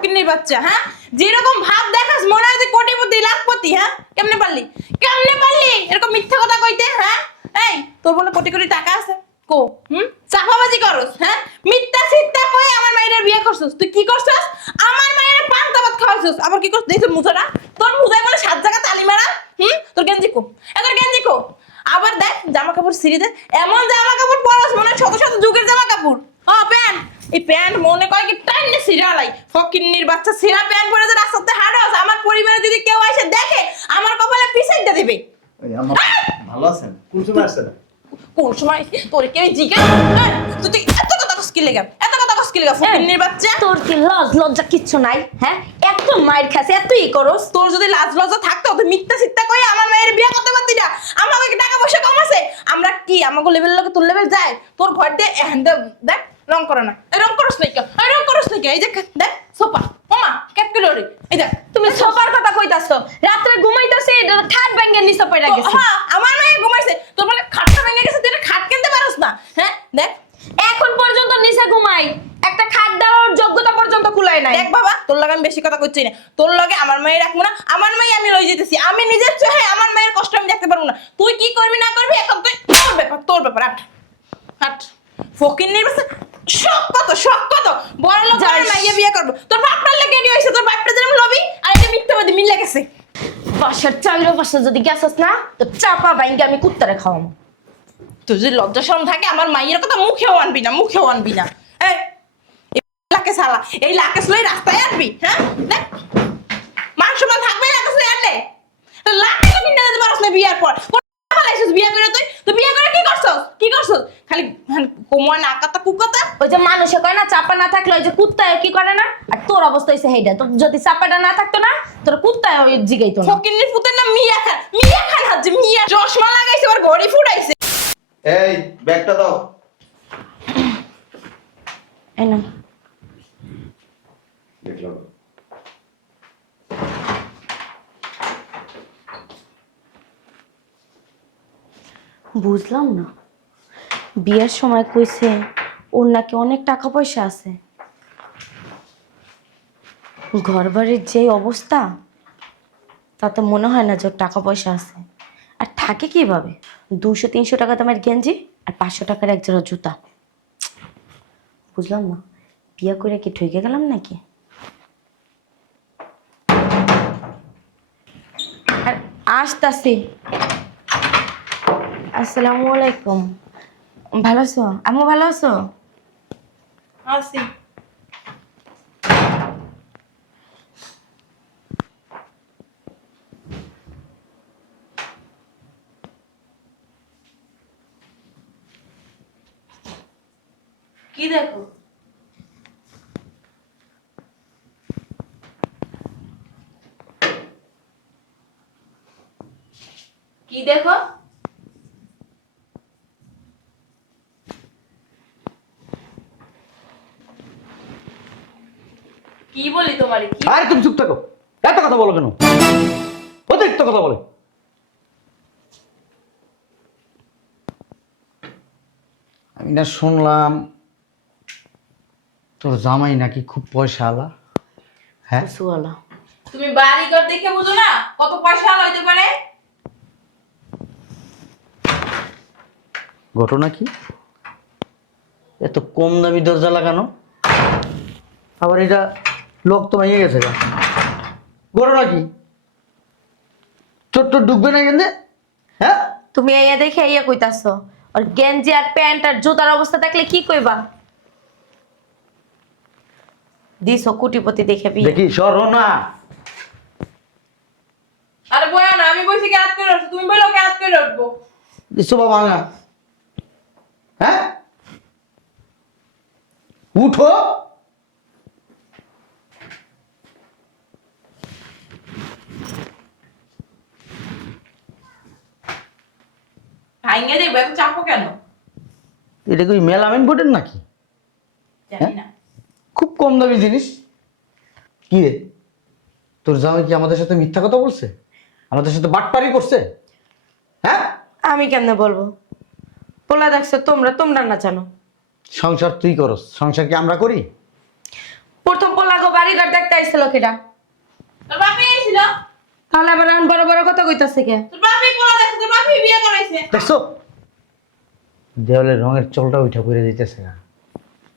ফকিন্নির বাচ্চা, হ্যাঁ? যেরকম ভাব দেখাস মনে হয় যে কোটিপতি লাখপতি, হ্যাঁ? কেমনে পারলি এরকম মিথ্যা কথা কইতে, হ্যাঁ? এই তোর বলে কোটি কোটি টাকা আছে কো? চাপাবাজি করস, হ্যাঁ? মিথ্যা সিদ্ধা কই আমার মায়ের বিয়ে করছস। তুই কি করছস? আমার মায়ের পান্তা ভাত খাওয়াছস। আবার কি করছস? দেখছ মুছারা, তোর মুজায় বলে 7 জায়গা তালি মারা। তোর গেঞ্জি কো? তোর গেঞ্জি কো? আবার দেখ জামা কাপড় ছিঁড়ি দে, এমন জামা কাপড় পরস মনে হয় শত শত যুগের জামা কাপড়। প্যান্ট, এই প্যান্ট মনে করে কি টাইনে ছিঁড়ালাই। ফকিন্নির বাচ্চা ছিঁড়া প্যান্ট পরে যে রাস্তাতে হাঁটস, আমার পরিবারে যদি কেউ এসে দেখে আমার কপালে পিছাইতে দিবে। এই আম্মা ভালো আছেন? কোন সময় আসছেন? কোন সময় তোর কেউ জিজ্ঞেস তুই এত কথা কসকি লেগা, এত কথা কসকি লেগা ফকিন্নির বাচ্চা। তোর কি লজ্জা কিচ্ছু নাই? হ্যাঁ, এত মায়ের খাসে এত ই করস। তোর যদি লাজ লজ্জা থাকতো তুই মিথ্যা সিদ্ধা কই আমার মায়ের বিয়ে করতে পারতি না। আমাকে কি টাকা পয়সা কম আছে? আমরা কি আমাকে লেভেল লোকে তোর লেভেল যায়? তোর ঘর দিয়ে দেখ রং করে না, এই রং করস নাই কেন? এই রং করস নাই কেন? এই যে দেখ সোফা মামা ক্যাট করে রে, এই দেখ তুমি সোফার কথা কইতাছো, রাত্রে ঘুমাইতাছি খাট ভাঙে নিচে পড়ে গেছে। হ্যাঁ আমার মেয়ে ঘুমাইছে, তোর বলে খাটটা ভেঙে গেছে, তুই খাট কিনতে পারস না, হ্যাঁ? দেখ এখন পর্যন্ত নিচে ঘুমাই, একটা খাট দেওয়ার যোগ্যতা পর্যন্ত কুলায় নাই। দেখ বাবা, তোর লগে আমি বেশি কথা কইছি না। তোর লগে আমার মায়ের রাখবো না, আমার মাই আমি লই যেতেছি। আমি নিজের চোখে আমার মায়ের কষ্ট আমি দেখতে পারবো না। তুই কি করবি না করবি এখন তুই তোর ব্যাপার হাট হাট। ফকিন্নির বাচ্চা শখ কত বড় লোক আর মাইয়া বিয়ে করবো। তোর বাপটার লাগে এডি হইছে, তোর বাপটা যেরকম লবি আর এটা মিথ্যাবাদী মিলে গেছে। বাসার চাইরো পাশে যদি গেছস না তো চাপা বাইঙ্গে আমি কুত্তারে খাওয়াবো। তুই যদি লজ্জা শরম থাকে আমার মাইয়ের কথা মুখেও আনবি না। এই লাকে সালা, এই লাকে লই রাস্তায় আনবি, হ্যাঁ? দেখ মান সম্মান থাকবে লাকে লই আনলে? তো লাকে তো কিনে দিতে পারছ না বিয়ার পর। পালাইছিস বিয়া করে, তুই বিয়া করে কি করছস? খালি কোমর না কাটা কুকাতা। ওই যে মানুষে কয় না চাপা না থাকলে ওই যে কুত্তায় কি করে না, আর তোর অবস্থা হইছে হেইডা। তোর যদি চাপাটা না থাকতো না তোর কুত্তায় ওই জিগাইতো না। ফকিন্নির পুতের নাম মিয়া খান হাজি মিয়া, চশমা লাগাইছে আর ঘড়ি ফুটাইছে। এই ব্যাগটা দাও। এই না দেখলাম বুঝলাম না, বিয়ের সময় কইছে ওর নাকি অনেক টাকা পয়সা আছে। ঘর বাড়ির যে অবস্থা তাতে মনে হয় না যে ওর টাকা পয়সা আছে। আর থাকে কিভাবে? 200-300 টাকা দামের গেঞ্জি আর 500 টাকার এক জোড়া জুতা। বুঝলাম না, বিয়ে করে কি ঠকে গেলাম নাকি? আর আসতাছি। আসসালামু আলাইকুম। ভালো আছো? আম্মু ভালো আছো? আসি কি দেখো? কি দেখো? কি বলি তোমারে? কি আরে তুমি চুপ থাকো, এত কথা বলো কেন? অতিরিক্ত কথা বলে। আমি না শুনলাম তোর জামাই নাকি খুব পয়সাওয়ালা। হ্যাঁ, সুয়ালা। তুমি বাড়ি ঘর দেখে বুঝো না কত পয়সা হইতে পারে? ঘটনা কি? এত কম দামি দরজা লাগানো, আবার এটা লোক তো ভেঙে গেছে গা। ঘটনা কি? চোর টোর ঢুকবে না কিন্তু? হ্যাঁ, তুমি এই দেখে ইয়া কইতাছো, আর গেঞ্জি আর প্যান্ট আর জুতার অবস্থা দেখলে কি কইবা? দিছো কোটিপতি দেখে বিয়ে। দেখি সরো না। আরে বয়া না, আমি বলছি কাজ করে উঠছো, তুমি বলো কাজ করে উঠবো। দিছো বাবা না। হ্যাঁ, উঠো। ভাইঙ্গা দেব এত চাপো কেন? এটা কি মেলামেন বোর্ডের নাকি? জানি না। খুব কম দামি জিনিস। কি রে, তোর জামাই কি আমাদের সাথে মিথ্যা কথা বলছে? আমাদের সাথে বাটপারি করছে? হ্যাঁ, আমি কেমনে বলবো? পোলা দেখছো তোমরা না জানো। সংসার তুই করস, সংসার কি আমরা করি? প্রথম পোলা গো বাড়ি ঘর দেখতে আইছিল কেডা? তোর বাপি এসেছিল। তাহলে আবার এখন বড় বড় কথা কইতাছে কে? তোর বাপি পোলা দেখছে, তোর বাপি বিয়ে করাইছে। দেখছো দেওয়ালের রঙের চলটা উঠা করে দিতেছে না।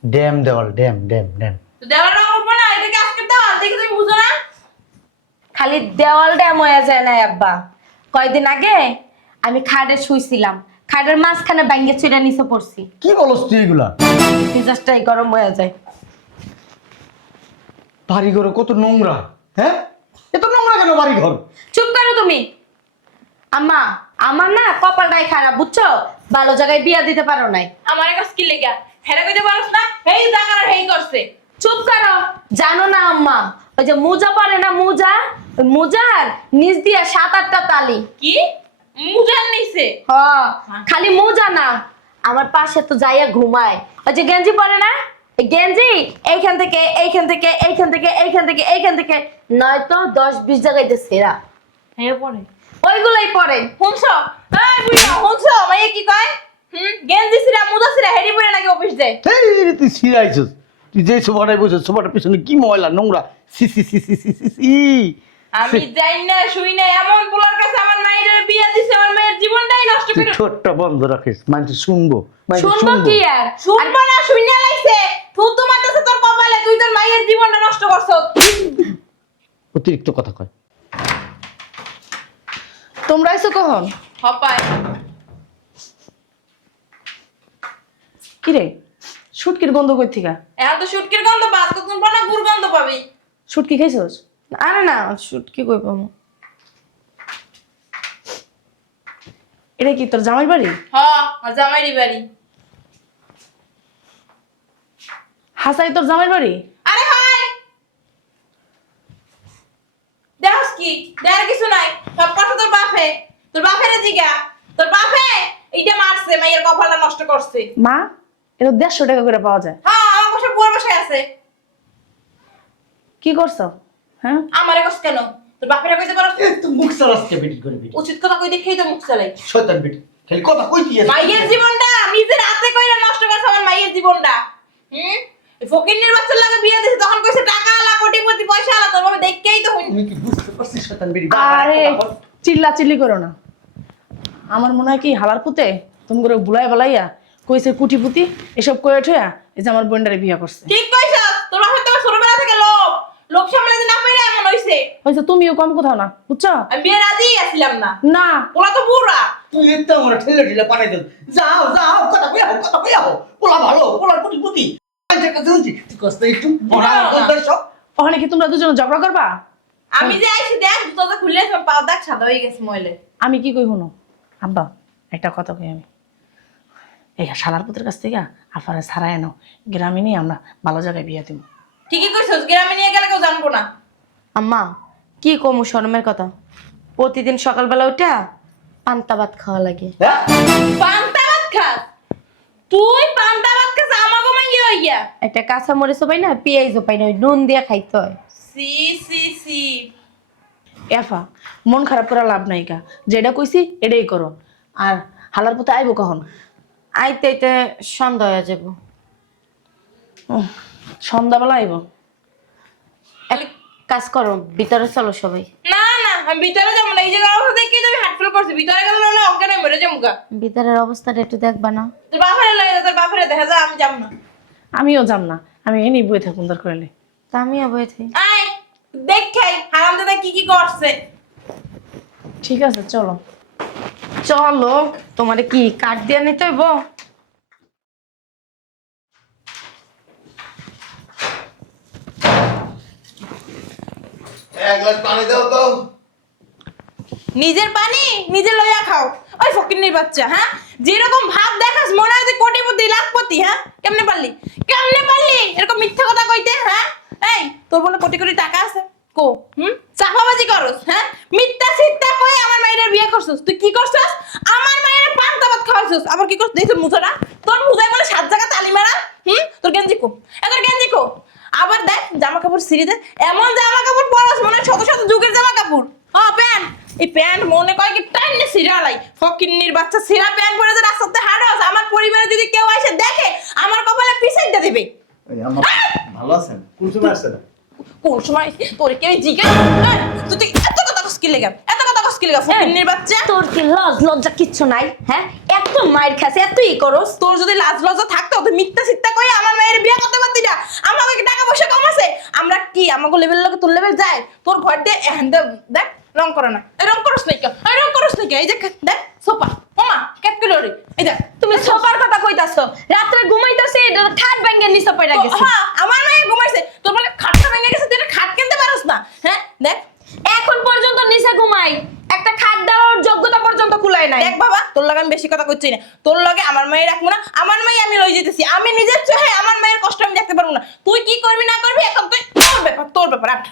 ড্যাম দেওয়াল, ড্যাম ড্যাম ড্যাম। তো দেওয়ার রং উঠবে না, এটাকে আজকে দেওয়াল দেখে তুমি বুঝো না? খালি দেওয়ালটা ময়া যায় না আব্বা। কয়দিন আগে আমি খাটে শুইছিলাম, খাটের মাঝখানে ব্যাঙ্গে চুরা নিচে পড়ছি। কি বলস তুই এগুলা? মেজাজটাই গরম হয়ে যায়। বাড়ি ঘর কত নোংরা, হ্যাঁ? এত নোংরা কেন বাড়ি ঘর? চুপ করো তুমি। আম্মা, আমার না কপালটাই খারাপ বুঝছো, ভালো জায়গায় বিয়া দিতে পারো নাই। আমার কাছে কি লেগা হেরা কইতে পারছ না? হেই জায়গা আর হেই করছে। চুপ করো। জানো না আম্মা, ওই যে মোজা পরে না, মোজা, ওই মোজার নিচ দিয়ে 7-8টা তালি। কি মুজান নিছে? হ্যাঁ, খালি মোজা না, আমার পাশে তো যাইয়া ঘুমায়। ওই যে গেঞ্জি পরে না, এই গেঞ্জি এইখান থেকে এইখান থেকে এইখান থেকে এইখান থেকে এইখান থেকে নয়তো 10-20 জায়গায় সেরা হে পড়ে ওইগুলাই পরে। শুনছো? এই বুইড়া শুনছো? মাইয়া কি কয়? গেঞ্জি সিরা মুজা সিরা হেডি পরে নাকি অফিস যায়। এই তুই সিরাইছিস, তুই যে সোফাটায় বসে সোফাটার পিছনে কি ময়লা নোংরা, সি সি সি সি সি সি সি। আমি যাই না শুই না, এমন পোলার কাছে আমার মায়ের বিয়ে দিছে, আমার মায়ের জীবনটাই নষ্ট তুই করে। ছোট্ট বন্ধ রাখিস, মানুষ শুনবো, মানুষ শুনবো কি আর? শুনবা না, শুইনা লাইছে। থুতু মারতেছে তোর কপালে, তুই তোর মায়ের জীবনটা নষ্ট করছস। অতিরিক্ত কথা কয়। তোমরা এসো কখন? হপায় কিরে, শুটকির গন্ধ কই থেকে? এখন তো শুটকির গন্ধ পাস, কতক্ষণ পর না গুড় গন্ধ পাবি। শুটকি খাইছস? আরে না, শুটকি কই পাবো? এটা কি তোর জামাই বাড়ি? আর জামাইরি বাড়ি। হাসাই তোর জামাই বাড়ি? আরে হাই, দেখস কি? দেখার কিছু নাই, সব কথা তোর বাপে। তোর বাপের জিগা, তোর বাপে এইটা মারছে, মাইয়ের কপালটা নষ্ট করছে। মা, এটা 150 টাকা করে পাওয়া যায়। আমার বসে পুরো বসে আছে। কি করছো? হ্যাঁ, আমারে কস কেন? তোর বাপেরা কইতে পারো? তুই মুখ চালাচ্ছে বেটি করে বেটি, উচিত কথা কই দেখেই তো মুখ চালাই। শয়তান বেটি, খালি কথা কই দিয়ে। মাইয়ের জীবনটা নিজের হাতে কইরা নষ্ট করছে, আমার মাইয়ের জীবনটা। এই ফকিন্নির বাচ্চার লাগে বিয়ে দিছে, তখন কইছে টাকা আলা, কোটিপতি, পয়সা আলা। তোর বাবা দেখকেই তো হইনি। তুমি কি বুঝতে পারছিস শয়তান বেটি? আরে চিল্লা চিল্লি করো না। আমার মনে হয় কি হালার পুতে তুমি করে বুলাই বলাইয়া কইছে কুটিপুতি এসব কয়ে ঠয়া এই যে আমার বোনটারে বিয়ে করছে। ঠিক কইছস, তোর বাপের তো ছোটবেলা থেকে লোক সামলাতে না পেরে এমন হইছে। হয়েছে, তুমিও কম কোথাও না বুঝছো? আমি বিয়ে রাজি আছিলাম না, না, ওরা তো বুড়া। তুই একটা আমার ঠেলে ঠেলে পাঠাই দে। যাও যাও, কথা কই আও, পোলা ভালো, পোলার কোটিপতি। আইছে কথা শুনছি, তুই কষ্ট একটু বড় বলতে সব। ওখানে কি তোমরা দুজন ঝগড়া করবা? আমি যে আইছি দেখ, জুতোটা খুলে পাও দাগ সাদা হয়ে গেছে ময়লে। আমি কি কই শুনো আব্বা, একটা কথা কই আমি, এই শালার পুতের কাছ থেকে আফারে ছাড়াই এনো, গ্রামে নিয়ে আমরা ভালো জায়গায় বিয়ে দিব। ঠিকই কইছস, গ্রামে নিয়ে গেলে কেউ জানবো না। আম্মা, কি কমু শরমের কথা, প্রতিদিন সকালবেলা উঠা পান্তা ভাত খাওয়া লাগে। হ্যাঁ? পান্তা ভাত খাস? তুই পান্তা ভাত খাস আমাগো মাইয়া হইয়া? একটা কাঁচা মরিচও পাই না, পেঁয়াজও পাই না, ওই নুন দিয়া খাইতে হয়। সি সি সি। এফা, মন খারাপ করা লাভ নাই কা, যেটা কইছি এটাই করো। আর হালার পুতে আইবো কখন? আইতে আইতে সন্ধ্যা হয়ে যাবো। সন্ধ্যাবেলা আইবো। এক কাজ করো, ভিতরে চলো সবাই। না না, আমি ভিতরে যাবো না। এই যে অবস্থা দেখে তো আমি হার্ট ফেল করছি। ভিতরে গেলে না অজ্ঞান হয়ে মরে যাবো গা। ভিতরের অবস্থাটা একটু দেখবা না? তোর বাপের লাগে, তোর বাপের দেখা যায়, আমি যাবো না। আমিও যাম না, আমি এনে বই থাকুন দরকার হলে। তা আমি অবয় থাকি। আয় দেখাই হারাম দাদা কি কি করছে। ঠিক আছে চলো। চলো, তোমার কি কাঠ দিয়ে নিতে হইব? এক গ্লাস পানি দাও তো। নিজের পানি নিজে লইয়া খাও। ওই ফকিন্নির বাচ্চা, হ্যাঁ, যেরকম ভাব দেখাস মনে হয় তুই কোটিপতি লাখপতি। হ্যাঁ, কেমনে পারলি? কেমনে পারলি এরকম মিথ্যা কথা কইতে? হ্যাঁ, এই তোর বলে কোটি কোটি টাকা আছে কো? চাপাবাজি করস? হ্যাঁ, মিথ্যা সিদ্ধা কই আমার মায়ের বিয়ে করছস। তুই কি করছস? আমার মায়ের পান্তা ভাত খাওয়াইছস। আবার কি করছিস? দেখছিস মুছারা, তোর মুজাই বলে 7 জায়গা তালি মারা। তোর গেঞ্জি কো, তোর গেঞ্জি কো। আবার দেখ জামা কাপড় সিঁড়ি দে, এমন জামা কাপড় পরস মনে হয় শত শত যুগের জামা কাপড়। প্যান্ট, এই প্যান্ট মনে কয় কি টাইনে সিরালাই। ফকিন্নির বাচ্চা সিরা প্যান্ট পরে যে রাস্তাতে হাঁটস, আমার পরিবারে যদি কেউ এসে দেখে আমার কপালে পিছাইটা দিবে। আমার ভালো আছেন? কোন সময় আসছেন? কোন সময় তোর কেউ জিজ্ঞেস তুই এত কথা কসকি লেগে এত কথা কসকি লেগে ফকিন্নির বাচ্চা তোর কি লজ লজ্জা কিচ্ছু নাই? হ্যাঁ, এত মায়ের খাসে এত ই করস। তোর যদি লাজ লজ্জা থাকতো তুই মিথ্যা চিত্তা কই আমার মেয়ের বিয়ে করতে পারতি না। আমরা কি টাকা পয়সা কম আছে? আমরা কি আমাকে লেভেল লোকে তোর লেভেল যায়? তোর ঘর দিয়ে দেখ রং করে না, এই রং করস নাই কেন, এই রং করস নাই কেন? এই যে দেখ সোফা মামা কেট করে রে, এই দেখ তুমি সোফার কথা কইতাছো, রাত্রে ঘুমাইতাছে খাট ভাঙে নিচে পড়ে গেছে। হ্যাঁ আমার মেয়ে ঘুমাইছে, তোর বলে খাটটা ভেঙে গেছে, তুই একটা খাট কিনতে পারস না। হ্যাঁ দেখ এখন পর্যন্ত নিচে ঘুমাই, একটা খাট দেওয়ার যোগ্যতা পর্যন্ত কুলায় নাই। দেখ বাবা, তোর লগে আমি বেশি কথা কইছি না, তোর লগে আমার মেয়ে রাখবো না, আমার মেয়ে আমি লই যেতেছি, আমি নিজের চোখে আমার মেয়ের কষ্ট আমি দেখতে পারবো না। তুই কি করবি না করবি এখন তুই তোর ব্যাপার হাট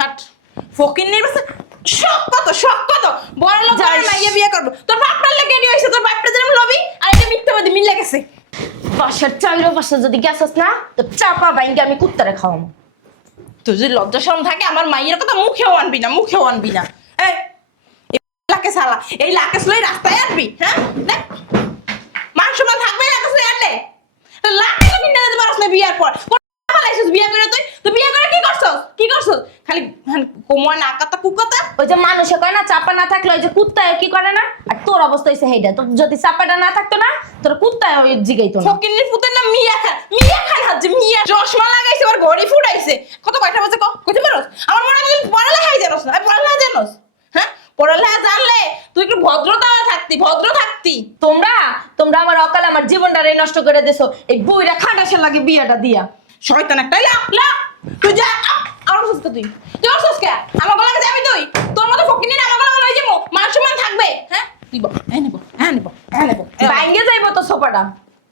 হাট ফকিন্নির বাচ্চা। শখ কত বড় লোক আর মাইয়া বিয়ে করবো, তোর বাপটার লেগে রেডি হইছে, তোর বাপটা যেরকম লবি আর এটা মিথ্যাবাদী মিল গেছে। বাসার চাইলেও বাসা যদি গেছস না তো চাপা বাইঙ্গে আমি কুত্তারে খাওয়াবো। তুই যদি লজ্জা শরম থাকে আমার মাইয়ের কথা মুখেও আনবি না, মুখেও আনবি না। এই লাকেশ আলা, এই লাকেশ লই রাস্তায় আনবি? হ্যাঁ দেখ মান সম্মান থাকবে লাকেশ লই আনলে? লাকেশ কিনে দিতে পারছ না বিয়ার পর? বিয়ে করে তুই বিয়ে করে কি করছস? কি করছস? খালি কোমর না কাটা কুকাতা। ওই যে মানুষে কয় না চাপা না থাকলে ওই যে কুত্তায় কি করে না, আর তোর অবস্থা হইছে হেইডা। তো যদি চাপাটা না থাকতো না তোর কুত্তায় ওই জিগাইতো না। ফকিন্নির পুতের নাম মিয়া খান হাজি মিয়া, চশমা লাগাইছে আর ঘড়ি ফুটাইছে। কত কয়টা বাজে কইতে পারোস? আমার মনে হয় তুই পড়ালেখাই জানোস না। পড়ালেখা জানোস? হ্যাঁ পড়ালেখা জানলে তুই একটু ভদ্রতা থাকতি, ভদ্র থাকতি। তোমরা আমার অকালে আমার জীবনটারে নষ্ট করে দিছো এই বইরা খাটাসের লাগে বিয়াটা দিয়া। শয়তান একটা লা তুই যা আর বসস কে তুই বসস কে আমার গলাকে যাবি তুই? তোর মতো ফকিনি না আমার গলাকে লই যাবো, মান সম্মান থাকবে। হ্যাঁ তুই বল নেব বাইঙ্গে যাইবো তো সোফাটা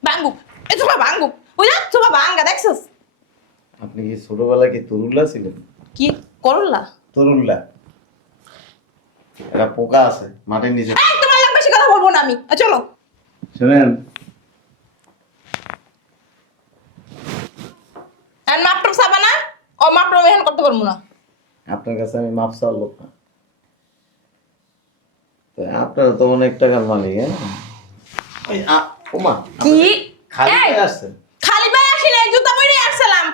বাঙ্গু, এই সোফা বাঙ্গু, ওই না সোফা ভাঙ্গা দেখছস? আপনি কি ছোটবেলায় কি তরুল্লা ছিলেন? কি করলা? তরুল্লা এটা পোকা আছে মাটির নিচে। এই তোমার লাগে বেশি কথা বলবো না আমি, চলো। শুনেন আর মাপটা সাবা না, ও মাপটা আমি এখন করতে পারবো না। আপনার কাছে আমি মাপ চাওয়ার লোক না, তো আপনারা তো অনেক টাকার মালিক। হ্যাঁ ওই ওমা কি খালি এই, পায়ে আসছেন? খালি পায়ে আসি নাই, জুতা পরে আসছিলাম,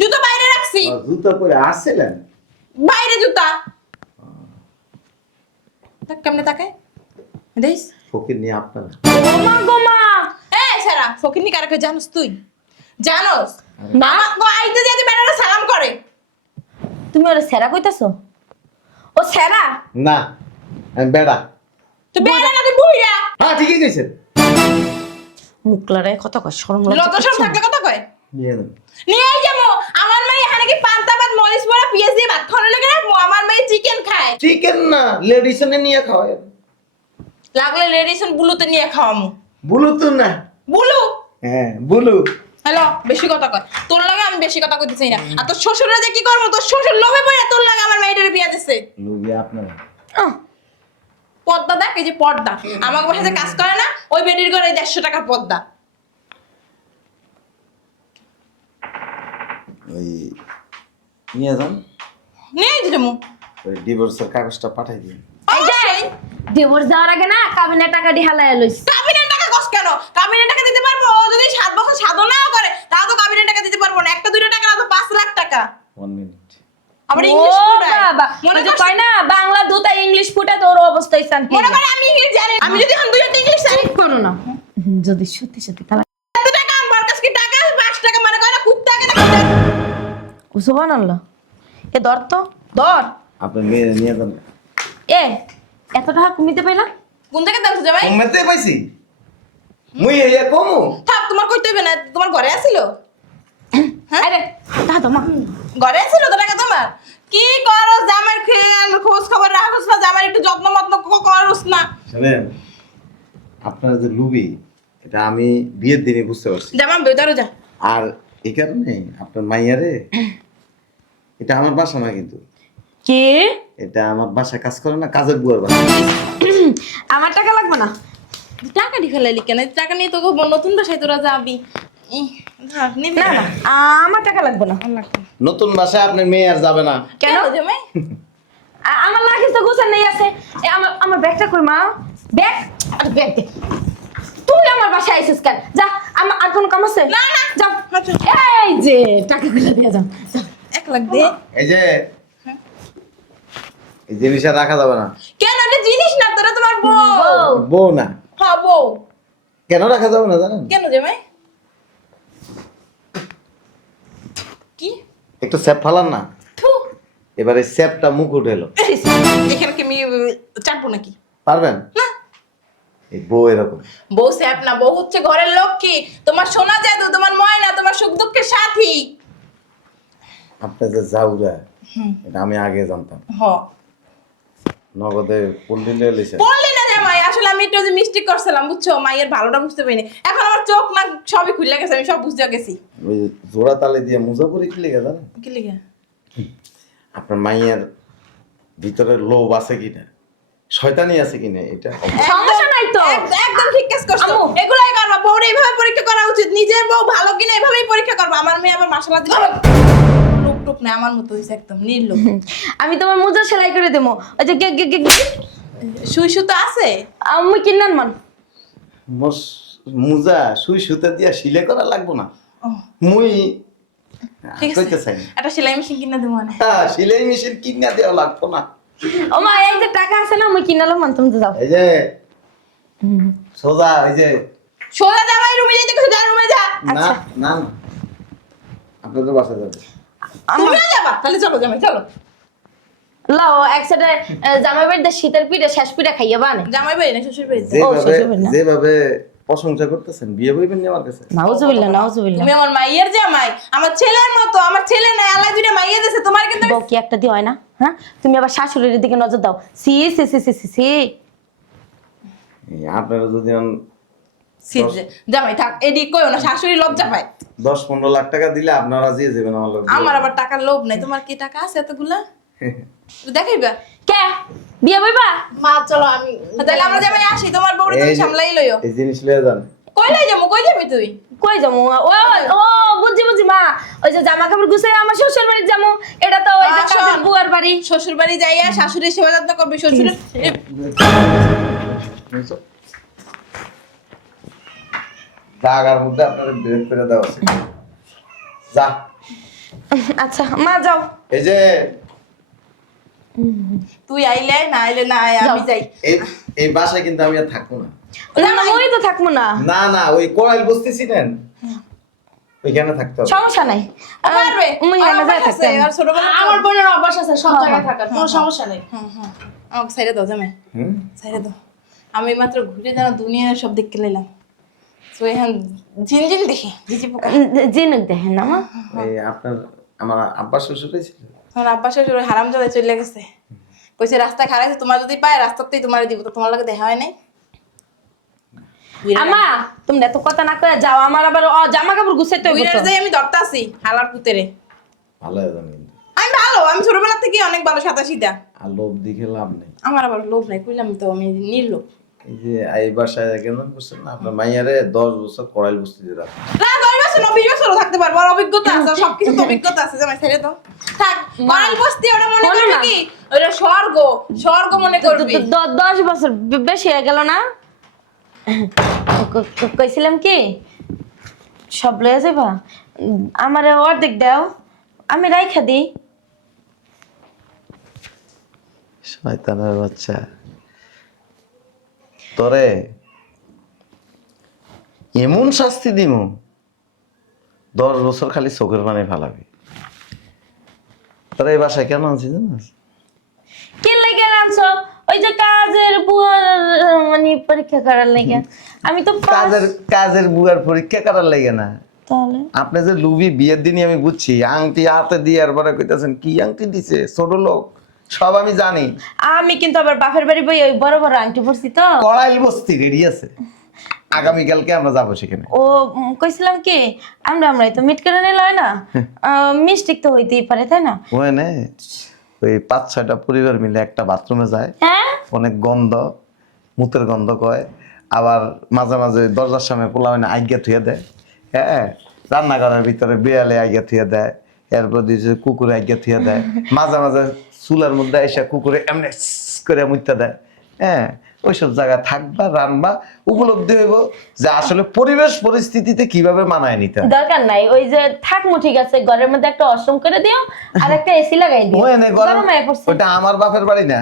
জুতা বাইরে রাখছি, জুতা পরে আসছিলেন? বাইরে জুতা। দেখ কেমনে তাকে দেখিস? ফকির নিয়ে আপনারা গোমা গোমা এই সারা ফকিনি কারকে জানোস তুই? জানোস না। আমাকে আইতে যেতে বেটারা সালাম করে। তুমি ওরে সেরা কইতাছো? ও সেরা? না আমি বেড়া। তুই বেটা না তুই বুইড়া? হ্যাঁ ঠিকই কইছেন। মুখলারে কথা কয় শরম লজ্জা শরম লাগে। থাকলে কথা কয়? নিয়ে নেন। নিয়ে যাবো। আমার মেয়ে এখানে কি পান্তা ভাত মরিচ পোড়া পেঁয়াজ দিয়ে ভাত খাওয়ানো লেগে রাখবো? আমার মেয়ে চিকেন খায়, চিকেন না লেডিসনে নিয়ে খাওয়ায়। লাগলে লেডিসন বুলুতে নিয়ে খাওয়ামু। বুলু তো না। বুলু হ্যাঁ বুলু। হ্যালো বেশি কথা কয়, তোর লাগে আমি বেশি কথা কইতে চাই না। আর তোর শ্বশুররা যে কি করবো, তোর শ্বশুর লোভে পড়ে তোর লাগে আমার মেয়েটার বিয়া দিছে। লুবি আপনারা পর্দা দেখ, এই যে পর্দা আমার বাসাতে কাজ করে না, ওই বেডির ঘরে 150 টাকার পর্দা। ওই নিয়ে যান, নিয়ে যেতে মু ওই ডিভোর্সের কাগজটা পাঠাই দিন। এই যে ডিভোর্স দেওয়ার আগে না কাবিনে টাকা দি হালায়া লইছ। কাবিনের টাকা কস কেন? কাবিনের টাকা দিতে পারবো? ও যদি 7 বছর সাধনাও করে তাও তো কাবিনের টাকা দিতে পারবো না। একটা দুইটা টাকা না তো 5 লাখ টাকা। 1 মিনিট। আবার ও ইংলিশ পড়ায়। বাবা, মনে ওই যে করছ- কয় না বাংলা দুটা ইংলিশ ফুটে তোর অবস্থাই শান কি। মনে করে আমি ইংলিশ জানি, আমি যদি এখন দুইটা ইংলিশ জানি করো না। যদি সত্যি সত্যি তাহলে এত টাকা আমার কাছে কি টাকা 5 টাকা মানে কয় না কুত্তা কেন? ও সুবহানাল্লাহ। এ ধর তো ধর। আপনি নিয়ে নিয়ে যান। এ এত টাকা কমিতে পাইলা? কোন থেকে দাও ভাই? কমতে পাইছি মুই এয়া কমু। থাক তোমার কইতে হবে না, তোমার ঘরে আছিল? আরে টাকা তো মা ঘরে ছিল তো টাকা তোমার? কি করো জামার খেয়াল খোঁজ খবর রাখোস না, জামার একটু যত্ন মত্ন করোস না? শুনেন আপনারা যে লুবি এটা আমি বিয়ের দিনে বুঝতে পারছি। জামা বেদারো যা। আর এই কারণে আপনার মাইয়ারে, এটা আমার বাসা না কিন্তু, কে? এটা আমার বাসায় কাজ করে না, কাজের বুয়ার বাসা। আমার টাকা লাগবে না। টাকা ঢিকালাইলি কেন? টাকা নিয়ে তোকে নতুন বাসায় তোরা যাবি। ধর নিবি না না আমার টাকা লাগবে না। নতুন বাসায় আপনার মেয়ে আর যাবে না। কেন জামাই? আমার লাগিস তো গোছান নেই আছে। আমার আমার ব্যাগটা কই মা? ব্যাগ? আরে ব্যাগ দে। তুই আমার বাসায় আইছিস কেন? যা, আমার আর কোনো কাম আছে? না না যাও। আচ্ছা। এই যে টাকাগুলো দিয়ে যাও। যাও। 1 লাখ দে। এই যে এই জিনিসটা রাখা যাবে না। কেন এটা জিনিস না, তোরা তোমার বউ। বউ। বউ না, হ্যাঁ বউ। কেন রাখা যাবে না জানেন? কেন জামাই? কি? একটু স্যাপ ফালান না। থু, এবারে স্যাপটা মুখ উঠে এলো। এখানে কি আমি চাটবো নাকি? পারবেন? না। এই বউ এরকম। বউ স্যাপ না, বউ হচ্ছে ঘরের লক্ষ্মী, তোমার সোনা জাদু, তোমার ময়না, তোমার সুখ দুঃখের সাথী। আপনি যে জাউরা, এটা আমি আগে জানতাম। হ, নগদে পল্লী লিয়ে লিছে। বললি না জামাই, আসলে আমি একটু যে মিস্টেক করছিলাম, বুঝছো, মায়ের ভালোটা বুঝতে পারিনি। এখন আমার চোখ না সবই খুলে গেছে, আমি সব বুঝতে গেছি। ওই জোড়া তালে দিয়ে মুজাফরি কি লেগে জানেন? কি লিখে? আপনার মাইয়ের ভিতরে লোভ আছে কিনা, শয়তানি আছে কিনা, এটা সমস্যা নাই তো। একদম ঠিক কাজ করছো। আম্মু। এগুলাই করবা, বউরে এইভাবে পরীক্ষা করা উচিত। নিজের বউ ভালো কিনা এইভাবেই পরীক্ষা করবা। আমার মেয়ে আবার মাশাআল্লাহ দিল লোক টোক না, আমার মতো হইছে একদম নির্লোভ। আমি তোমার মোজা সেলাই করে দেবো। ওই যে সুই সুতো আছে? আমি কিনান মান। মুজা সুই সুতা দিয়া সিলে করা লাগবো না। ও, মুই ঠিক কইতে আছে, চাই একটা সেলাই মেশিন কিনে দেবো মানে। হ্যাঁ, সেলাই মেশিন কিনা দেওয়া লাগতো না। ও মা, এই যে টাকা আছে না, আমি কিনালাম মান, তুমি তো যাও। এই যে সোজা, এই যে সোজা জামাই রুমে যেতে কইছো, যা রুমে যা। না আচ্ছা। না না, আপনাদের বাসা যাবে। তুমিও যাবা? তাহলে চলো জামাই, চলো। লাও এক সাইডে জামাই বাড়িতে শীতের পিঠে শেষ পিঠে খাইয়া বানে। জামাই বাড়ি না শ্বশুর বাড়িতে? যেভাবে শ্বশুরবাড়ি না? যেভাবে প্রশংসা করতেছেন, বিয়ে বইবেন আমার কাছে। নাউজুবিল্লাহ নাউজুবিল্লাহ। তুমি আমার মাইয়ের জামাই, আমার ছেলের মতো। আমার ছেলে নাই, আল্লাহ দুইটা মাইয়া দিয়েছে, তোমার কিন্তু বউ কি একটা দিয়ে হয় না? হ্যাঁ, তুমি আবার শাশুড়ির দিকে নজর দাও। সি সি সি সি সি সি। এই আপনারা যদি জামাই থাক, এদিক কইও না, শাশুড়ি লজ্জা পায়। 10-15 লাখ টাকা দিলে আপনারা দিয়ে যাবেন আমার লোক। আমার আবার টাকার লোভ নাই। তোমার কি টাকা আছে এতগুলা? দেখাইবা? কে বিয়ে বইবা? মা চলো আমি তাহলে আমরা জামাই আসি, তোমার বউরে তুমি সামলাই লইও। এই জিনিস লয়ে যান। কই লাই যাবো? কই যাবি তুই? কই যাবো? ও ও বুঝছি বুঝছি মা, ওই যে জামা কাপড় গুছাই আমার শ্বশুর বাড়ি যাবো। এটা তো ওই যে শোন। কাজের বুয়ার বাড়ি। শ্বশুর বাড়ি যাইয়া শাশুড়ির সেবা যত্ন করবি। শ্বশুরের জায়গার মধ্যে আপনারা ব্রেক করে দেওয়া আছে। যা, আচ্ছা মা যাও। এই যে তুই আইলে না আইলে না আয়, আমি যাই। এই বাসায় কিন্তু আমি আর থাকবো না। না না, ওই তো থাকবো না। না না, ওই কোরাইল বস্তি ছিলেন, ওইখানে থাকতে হবে। সমস্যা নাই। পারবে? মুই আর এনে যাই অভ্যাস আছে, থাকতাম। আর ছোটবেলা আমার বোনের অভ্যাস আছে সব জায়গায় থাকার, কোনো সমস্যা নেই। আমাকে সাইডে দাও জামাই, হুম? সাইডে দাও। আমি মাত্র ঘুরে যেন দুনিয়ার সব দেখতে লাইলাম। তো এখন ঝিনঝিন দেখি, ঝিঝি পোকা। জিনুক দেখেন না মা। এই আপনার আমার আব্বা শ্বশুরই ছিল। আমার আব্বা শ্বশুর ওই হারামজাদায় চলে গেছে। কইছে রাস্তায় খারাইছে, তোমার যদি পায় রাস্তাতেই তোমার দিব। তো তোমার লাগে দেখা হয় নাই? আমা তুমি এত কথা না কয়ে যাও, আমার আবার জামা কাপড় গুছাইতে হবে বুইড়ার তো। যাই আমি ধরতাছি হালার পুতেরে। ভালো হয়ে যান কিন্তু। আমি ভালো, আমি ছোটবেলা থেকে অনেক ভালো সাদাসিধা। আর লোভ দেখে লাভ নেই। আমার আবার লোভ নাই, কইলাম তো আমি নির্লোভ। এই যে এই বাসায় কেন করছেন না, আপনার মাইয়ারে 10 বছর কোরাইল বস্তি দিয়ে রাখেন। না 10 বছর 20 বছরও থাকতে পারবো, আর অভিজ্ঞতা আছে, সবকিছু তো অভিজ্ঞতা আছে। জামাই ছেড়ে দাও, থাক। মাল বস্তি ওটা মনে শোনো করবি না। কি, ওটা স্বর্গ, স্বর্গ মনে করবি। 10 বছর বেশি হয়ে গেল না? কইছিলাম কি সব লয়ে যাবা, আমার অর্ধেক দাও, আমি রাইখা দিই। শয়তানের বাচ্চা, তোরে এমন শাস্তি দিমু 10 বছর খালি চোখের পানি ফালাবি। তোরা এই বাসায় কেন আনছিস জানিস? কি লেগে আনছো? ওই যে কাজের বুয়ার মানে পরীক্ষা করার লেগে। আমি তো কাজের বুয়ার পরীক্ষা করার লাগে না। তাহলে আপনি যে লুবি বিয়ের দিনই আমি বুঝছি, আংটি হাতে দিয়ে আর পরে কইতাছেন কি আংটি দিছে, ছোট লোক, সব আমি জানি। আমি কিন্তু আবার বাপের বাড়ি বই ওই বড় বড় আংটি পরছি তো। কড়াইল বস্তি রেডি আছে, আগামীকালকে আমরা যাবো সেখানে। ও কইছিলাম কি আমরাই তো মিট করে নিলে হয় না, মিস্টেক তো হইতেই পারে তাই না? ওখানে ওই 5-6টা পরিবার মিলে একটা বাথরুমে যায়, হ্যাঁ অনেক গন্ধ, মুতের গন্ধ কয়, আবার মাঝে মাঝে দরজার সামনে পোলা মানে আজ্ঞা থুয়ে দেয়। হ্যাঁ, রান্নাঘরের ভিতরে বিড়ালে আজ্ঞা থুয়ে দেয়, এরপর দিয়েছে কুকুরে আজ্ঞা থুয়ে দেয়, মাঝে মাঝে চুলার মধ্যে এসে কুকুরে এমনি করে মুইতে দেয়। হ্যাঁ ওইসব জায়গায় থাকবা রানবা উপলব্ধি হইব যে আসলে পরিবেশ পরিস্থিতিতে কিভাবে মানায় নিতে হয়। দরকার নাই, ওই যে থাকমু ঠিক আছে, ঘরের মধ্যে একটা ওয়াশরুম করে দিও আর একটা এসি লাগাই দিও। ওই নে গরম, গরম হয়ে পড়ছে। ওটা আমার বাপের বাড়ি না,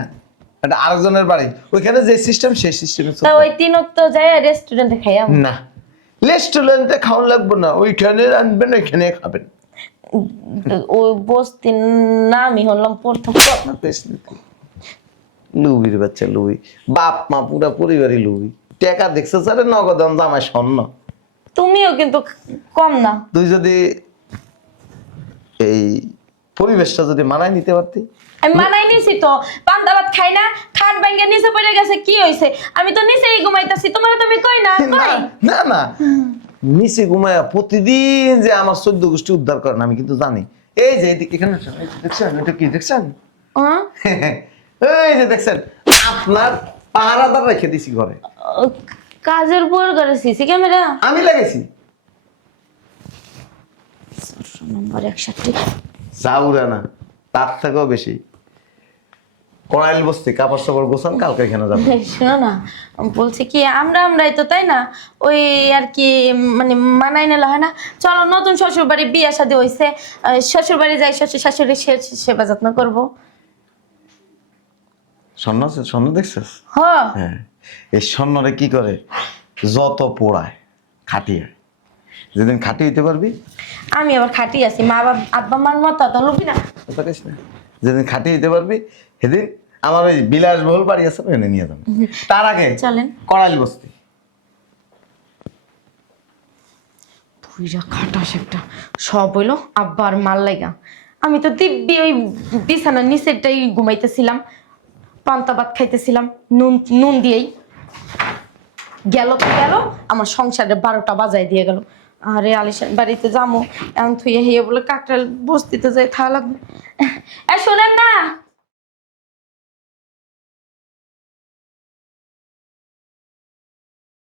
এটা আরেকজনের বাড়ি, ওইখানে যে সিস্টেম সেই সিস্টেমে তা ওই তিন তো যায় রেস্টুরেন্টে খাই আমরা। না রেস্টুরেন্টে খাওয়া লাগবে না, ওইখানে রানবেন ওইখানে খাবেন। ওই বস্তির নামই হলাম প্রথম। আপনার দেশ নীতি। লুবির বাচ্চা লুবি, বাপ মা পুরা পরিবারই লুবি। টাকা দেখছো স্যার নগদ জামাই স্বর্ণ। তুমিও কিন্তু কম না। তুই যদি এই পরিবেশটা যদি মানায় নিতে পারতি। আমি মানাই নিছি তো, পান্তা ভাত খাই না, খাট ভাঙ্গে নিচে পড়ে গেছে, কি হইছে? আমি তো নিচেই ঘুমাইতাছি, তোমার তুমি কই না কই? না না নিচে ঘুমায়া প্রতিদিন যে আমার 14 গোষ্ঠী উদ্ধার করেন আমি কিন্তু জানি। এই যে এদিকে এখানে এই যে দেখছেন, এটা কি দেখছেন? হ্যাঁ? এই যে দেখছেন আপনার পাহারাদার রেখে দিছি ঘরে, কাজের উপর করে সিসি ক্যামেরা আমি লাগাইছি। নম্বর 61। যাউরা না তার থেকেও বেশি কড়াইল বস্তি কাপড় সাপড় গোছান, কালকে এখানে যাবো। শোনো না, আমি বলছি কি আমরাই তো তাই না, ওই আর কি মানে মানাই নিলে হয় না। চলো নতুন শ্বশুর বাড়ি বিয়ে শাদী হইছে, শ্বশুর বাড়ি যাই, শ্বশুর শাশুড়ি সেবা যত্ন করবো। স্বর্ণ আছে, স্বর্ণ দেখছিস? হ্যাঁ, হ্যাঁ এই স্বর্ণরে কি করে যত পোড়ায় খাটিয়ে, যেদিন খাটি হইতে পারবি আমি আবার খাটি আছি, মা বাবা আব্বা মার মতো তো লুবি না। কথা কইস না, যেদিন খাটি হইতে পারবি সেদিন আমার ওই বিলাসবহুল বাড়ি আছে ওখানে নিয়ে যাবো। তার আগে চলেন। কড়াইল বস্তি। পুইরা খাটাস একটা সব হইলো আব্বার মাল লাগা। আমি তো দিব্যি ওই বিছানার নিচেরটাই ঘুমাইতেছিলাম, পান্তা ভাত খাইতেছিলাম নুন নুন দিয়েই। গেল তো গেল, আমার সংসারে 12টা বাজায় দিয়ে গেল। আরে আলিশান বাড়িতে যাবো এখন থুয়ে হেয়ে বলে কাকরাল বস্তিতে যাই থাকা লাগবে। শোনেন